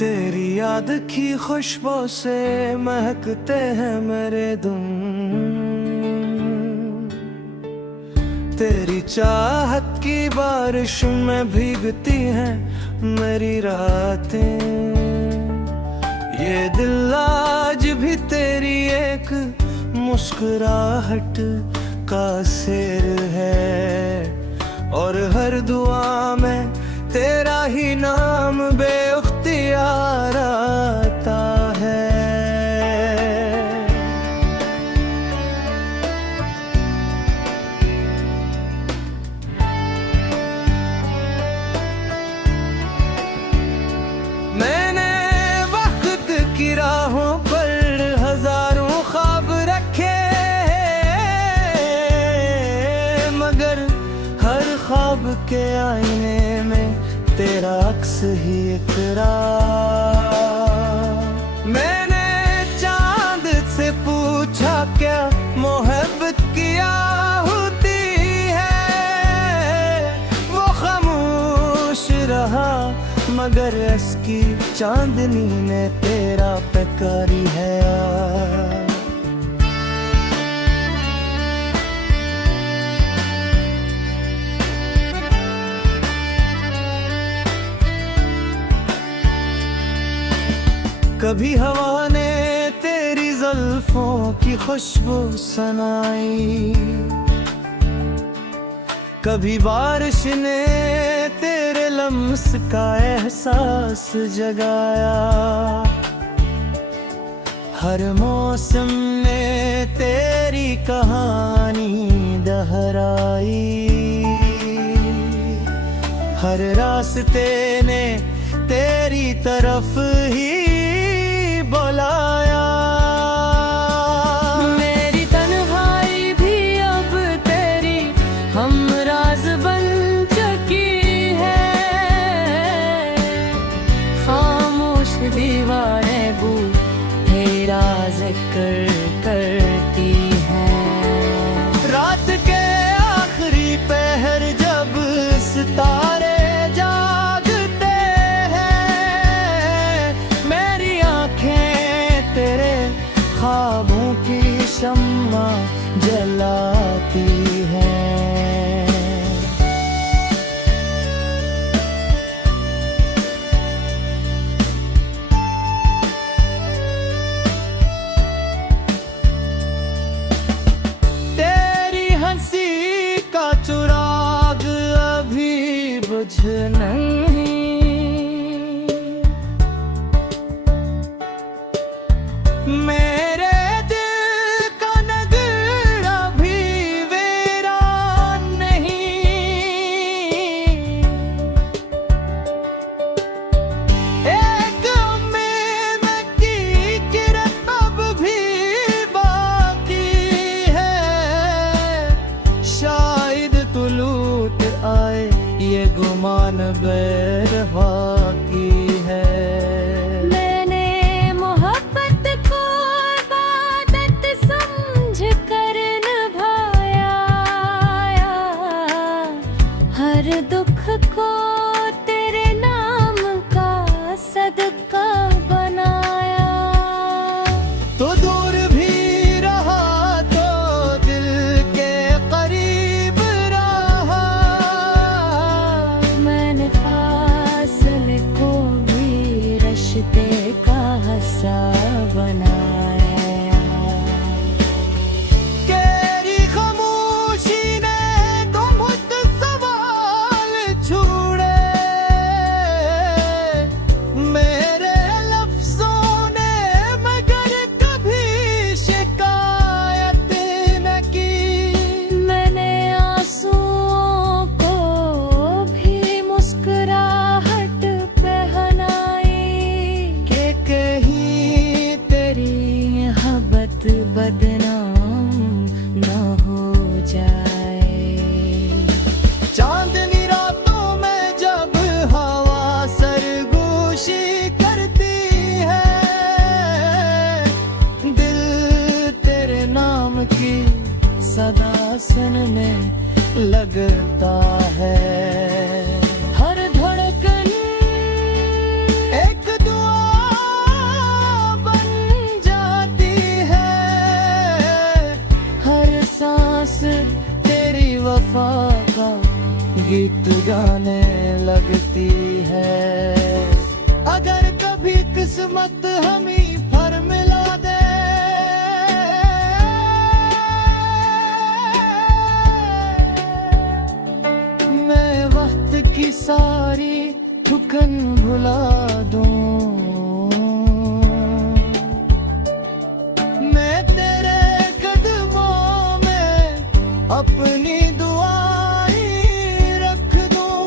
तेरी याद की खुशबू से महकते हैं मेरे धुन, तेरी चाहत की बारिश में भीगती हैं मेरी रातें। ये दिल आज भी तेरी एक मुस्कुराहट का सिर है, और हर दुआ में तेरा ही नाम बेख्तियार आता है। मैंने वक्त की राहों पर हजारों ख्वाब रखे, मगर हर ख्वाब के आईने में तेरा अक्स ही इकरार। मैंने चांद से पूछा क्या मोहब्बत किया होती है, वो खामोश रहा मगर इसकी चांदनी ने तेरा पैकारी है। कभी हवा ने तेरी जुल्फों की खुशबू सुनाई, कभी बारिश ने तेरे लम्स का एहसास जगाया, हर मौसम ने तेरी कहानी दोहराई, हर रास्ते ने तेरी तरफ ही बुलाया। मेरी तन्हाई भी अब तेरी हमराज बन चुकी है, खामोश दीवारें बू तेरा जिक्र करती हैं। रात के आखिरी पहर जब सितारे ख्वाबों की शम्मा जलाती है। तेरी हंसी का चिराग अभी बुझ नहीं, मेरे दिल का नगरा भी वीरान नहीं। एक उम्मीद की किरण अब भी बाकी है, शायद तू लूट आए ये गुमान बेरहा की है। दुख को तेरे नाम का सदका बनाया, तो दूर भी रहा तो दिल के करीब रहा, मैंने फासले को भी रिश्ते का हिस्सा बनाया। बदनाम न हो जाए। चांदनी रातों में जब हवा सरगोशी करती है, दिल तेरे नाम की सदा सुनने लगता है। हर धड़कन एक दुआ अपनी दुआएं रख दूं,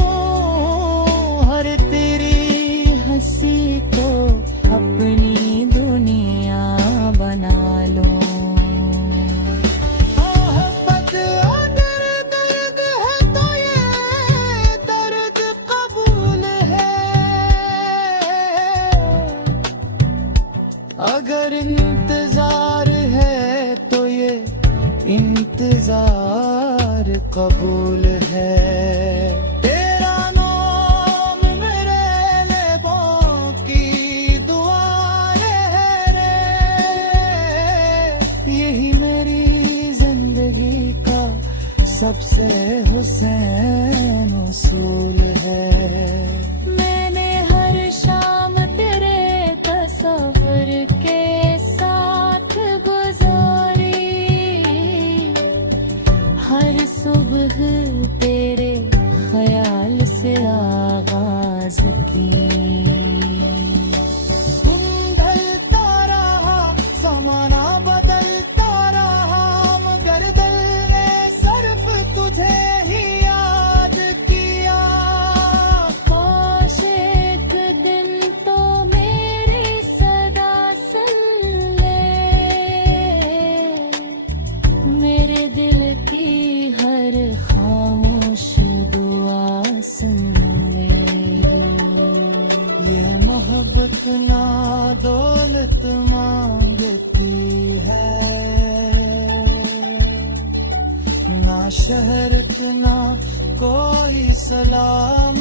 हर तेरी हंसी को अपनी दुनिया बना लो। मोहब्बत अगर दर्द है तो ये दर्द कबूल है, अगर इंतजार है तो ये इंतजार कबूल है। तेरा नाम मेरे लबों की दुआएं है रे, यही मेरी जिंदगी का सबसे हुसैन उसूल है। मैंने हर शाम तेरे तस्वर के साथ गुजारी, हर सुबह तेरे ख्याल से आगाज की। दिन ढलता रहा, ज़माना बदलता रहा, मगर दिल ने सिर्फ तुझे ही याद किया। काश एक दिन तो मेरी सदा सुन ले, मेरे दिल की हर खामोश दुआ सुन ले। ये मोहब्बत ना दौलत मांगती है, ना शहरत ना कोई सलाम